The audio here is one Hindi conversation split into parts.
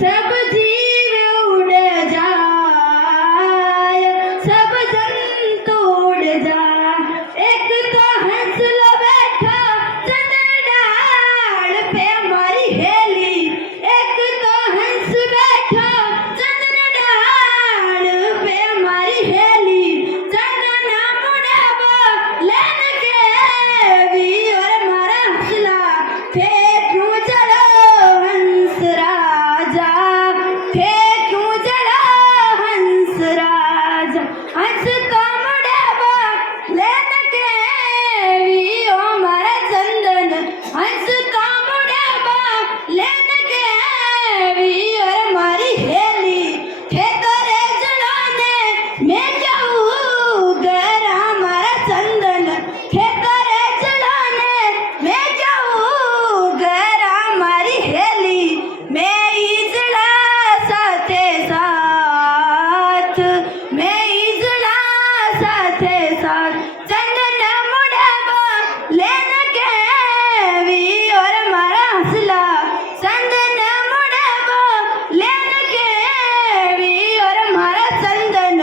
सब जीव उड़ जाए, सब जंतु उड़ जाए, एक तो हंसला बैठा चंदन डाल पे हमारी हेली, एक तो हंस बैठा चंदन डाल पे हमारी हेली, चंदन मुड़ावा लेन के भी और हमारा हंसला फेंकूं चलो हंस राजा, फेंकूं चलो हंस राजा, हंस तो मुड़ावा लेन के भी ओ हमारा चंदन, हंस तो मुड़ावा लेन के भी और हमारी हेली, खेतों रे जड़ोने मैं जाऊँ घर हमारा चंदन, खेतों रे जड़ोने मैं जाऊँ घर हमारी हेली, मैं इजड़ा साथे साथ, मैं इजड़ा साथे साथ, चंदन मुड़ावा लेन के भी और हमारा हंसला, चंदन मुड़ावा लेन के भी और हमारा चंदन,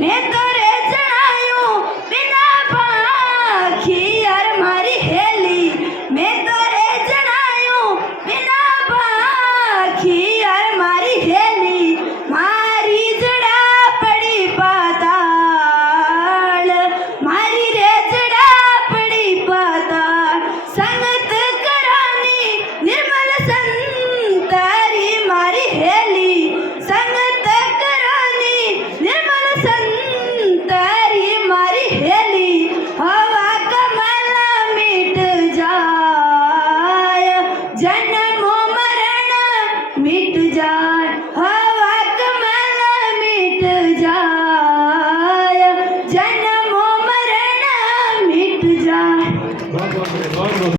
मैं तोरे चढ़ायूं बिना पाखी और हमारी हेली, मैं तोरे चढ़ायूं बिना पाखी और हमारी हेली, मारी जड़ा पड़ी पाताल, मारी रे जड़ा पड़ी पाताल, संगत करानी निर्मल संतारी मारी हेली, संगत करानी निर्मल संतारी मारी हेली, हवा कमल मिट जाए, जन्म मरण मिट जाए, हवा कमल मिट जाए, जन्म मरण मिट जाए।